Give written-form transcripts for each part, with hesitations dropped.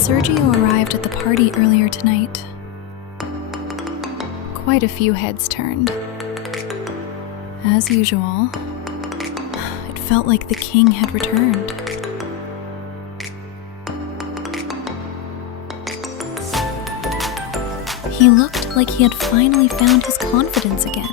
Sergio arrived at the party earlier tonight, quite a few heads turned. As usual, it felt like the king had returned. He looked like he had finally found his confidence again.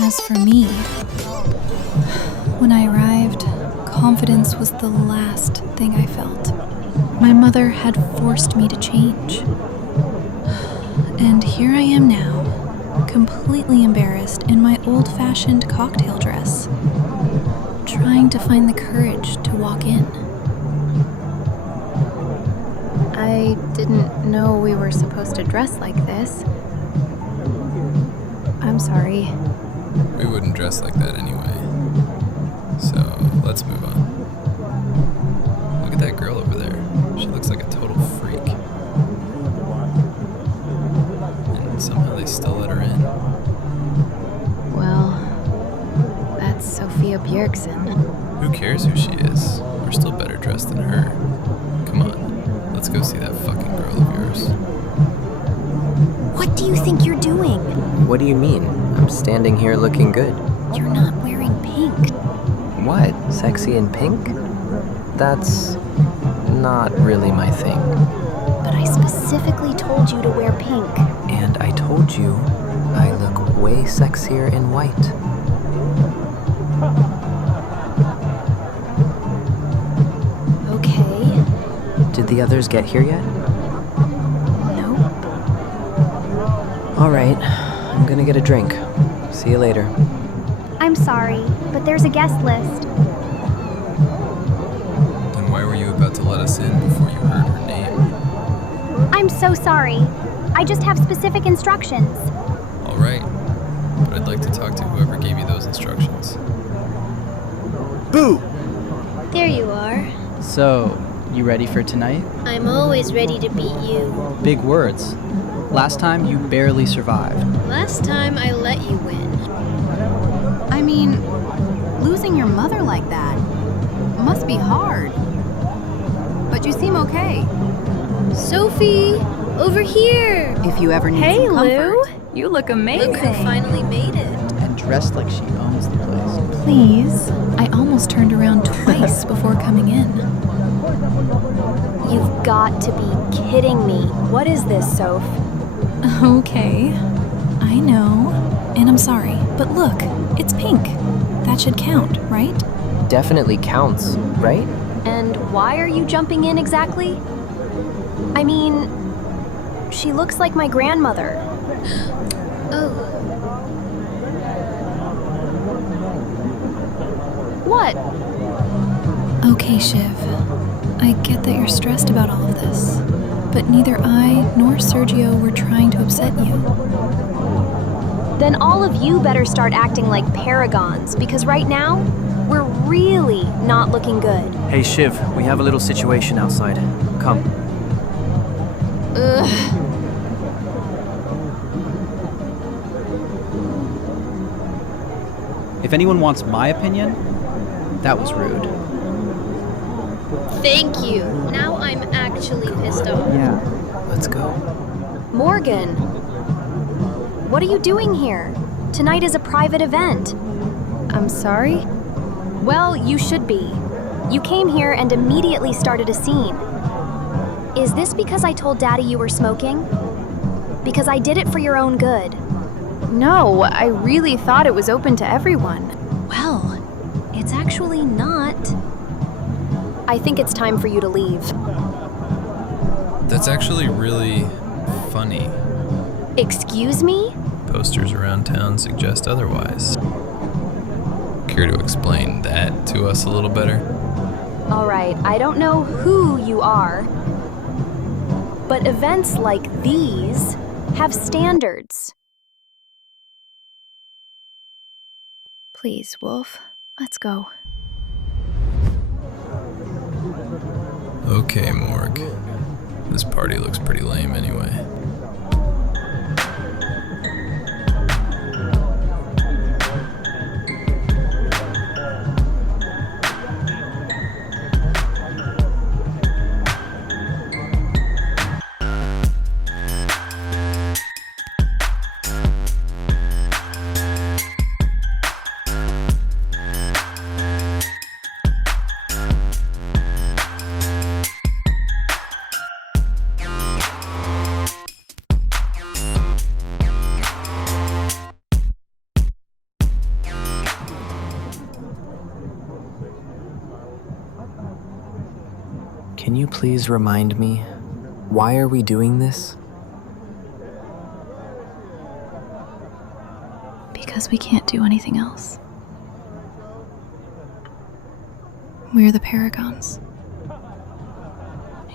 As for me, when I arrived, confidence was the last thing I felt. My mother had forced me to change. And here I am now, completely embarrassed in my old-fashioned cocktail dress, trying to find the courage to walk in. I didn't know we were supposed to dress like this. I'm sorry. We wouldn't dress like that anyway. So, let's move on. Look at that girl over there. She looks like a total freak. And somehow they still let her in. Well, that's Sofia Bjergsen. Who cares who she is? We're still better dressed than her. Come on, let's go see that fucking girl of yours. What do you think you're doing? What do you mean? I'm standing here looking good. You're not wearing pink. What? Sexy in pink? That's not really my thing. But I specifically told you to wear pink. And I told you I look way sexier in white. Okay. Did the others get here yet? Nope. All right, I'm gonna get a drink. See you later. I'm sorry, but there's a guest list. Then why were you about to let us in before you heard her name? I'm so sorry. I just have specific instructions. All right, but I'd like to talk to whoever gave you those instructions. Boo! There you are. So, you ready for tonight? I'm always ready to beat you. Big words. Last time, you barely survived. Last time I let you win. I mean, losing your mother like that must be hard. But you seem okay. Sophie, over here! If you ever need some comfort. You look amazing. Look who finally made it. And dressed like she owns the place. Please, I almost turned around twice before coming in. You've got to be kidding me. What is this, Soph? Okay, I know, and I'm sorry, but look, it's pink. That should count, right? Definitely counts, right? And why are you jumping in exactly? I mean, she looks like my grandmother. Oh, What? Okay, Shiv. I get that you're stressed about all of this, but neither I nor Sergio were trying to upset you. Then all of you better start acting like paragons, because right now, we're really not looking good. Hey Shiv, we have a little situation outside. Come. Ugh. If anyone wants my opinion, that was rude. thank you. Now I'm actually pissed off. Yeah. Let's go. Morgan, what are you doing here? Tonight is a private event. I'm sorry? Well, you should be. You came here and immediately started a scene. Is this because I told Daddy you were smoking? Because I did it for your own good. No, I really thought it was open to everyone. Well, it's actually not. I think it's time for you to leave. That's actually really funny. Excuse me? Posters around town suggest otherwise. Care to explain that to us a little better? All right, I don't know who you are, but events like these have standards. Please, Wolf, let's go. Okay, Morg. This party looks pretty lame anyway. Can you please remind me, why are we doing this? Because we can't do anything else. We're the Paragons.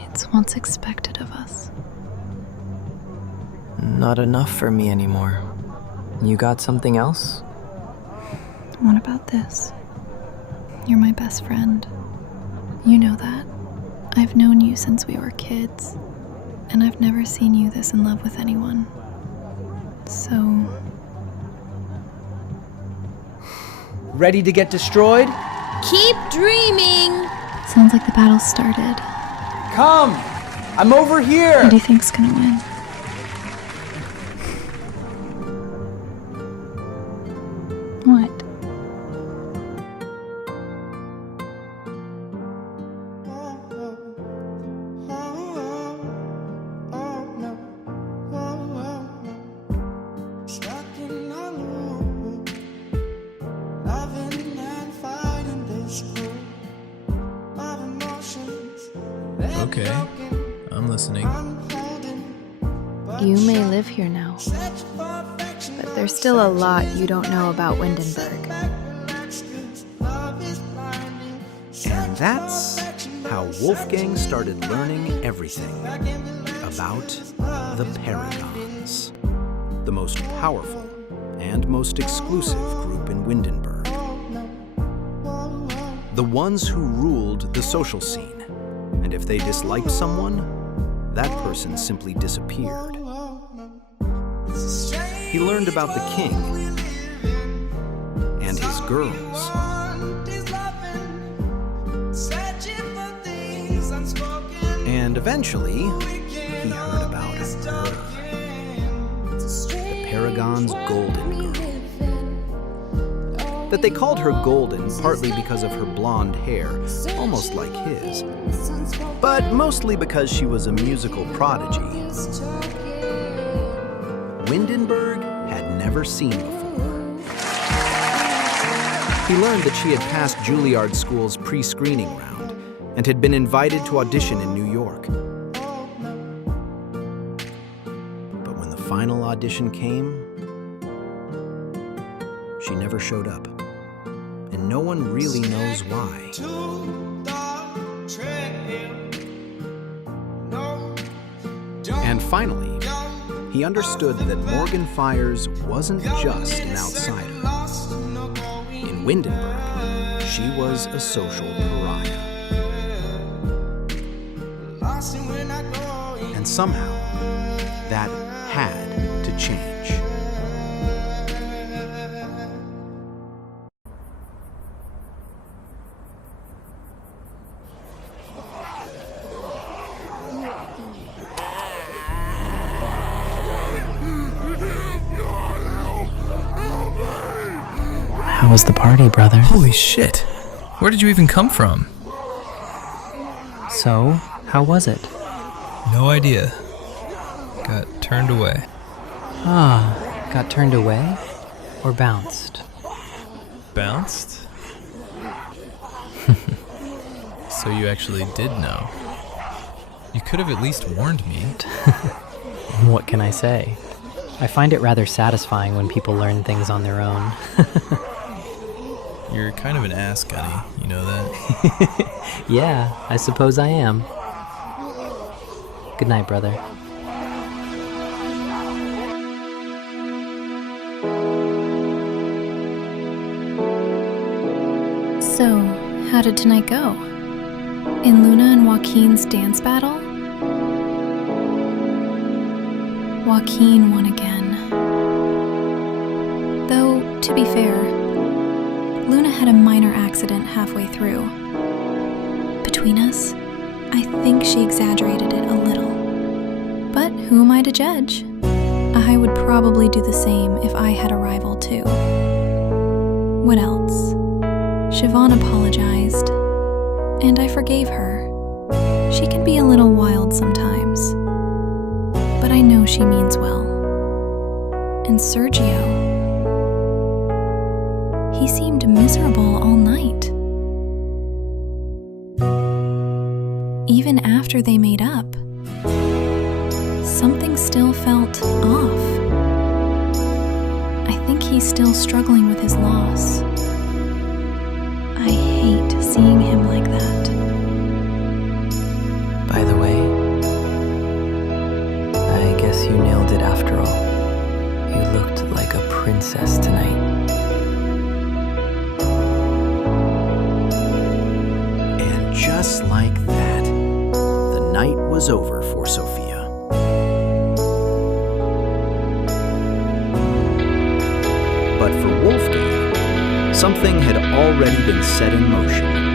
It's what's expected of us. Not enough for me anymore. You got something else? What about this? You're my best friend. You know that. I've known you since we were kids, and I've never seen you this in love with anyone. So... Ready to get destroyed? Keep dreaming! Sounds like the battle started. Come! I'm over here! Who do you think's gonna win? What? Okay, I'm listening. You may live here now, but there's still a lot you don't know about Windenburg. And that's how Wolfgang started learning everything about the Paragons, the most powerful and most exclusive group in Windenburg. The ones who ruled the social scene, and if they disliked someone, that person simply disappeared. He learned about the king and his girls. And eventually, he heard about her. The Paragon's golden girl. That they called her golden partly because of her blonde hair, almost like his, but mostly because she was a musical prodigy Windenburg had never seen before. He learned that she had passed Juilliard School's pre-screening round and had been invited to audition in New York. But when the final audition came, she never showed up. And no one really knows why. And finally, he understood that Morgan Fires wasn't just an outsider. In Windenburg, she was a social pariah. And somehow, that had to change. How was the party, brother? Holy shit! Where did you even come from? So, how was it? No idea. Got turned away. Ah, got turned away? Or bounced? Bounced? So you actually did know. You could have at least warned me. What can I say? I find it rather satisfying when people learn things on their own. You're kind of an ass, Gunny. You know that? Yeah, I suppose I am. Good night, brother. So, how did tonight go? In Luna and Joaquin's dance battle, Joaquin won again. Though, to be fair, Luna had a minor accident halfway through. Between us, I think she exaggerated it a little. But who am I to judge? I would probably do the same if I had a rival too. What else? Siobhan apologized, and I forgave her. She can be a little wild sometimes, but I know she means well. And Sergio, he seemed miserable all night. Even after they made up, something still felt off. I think he's still struggling with his loss. I hate seeing him like that. By the way, I guess you nailed it after all. You looked like a princess tonight. And just like that, the night was over for Sofia. But for Wolfgang, something had already been set in motion.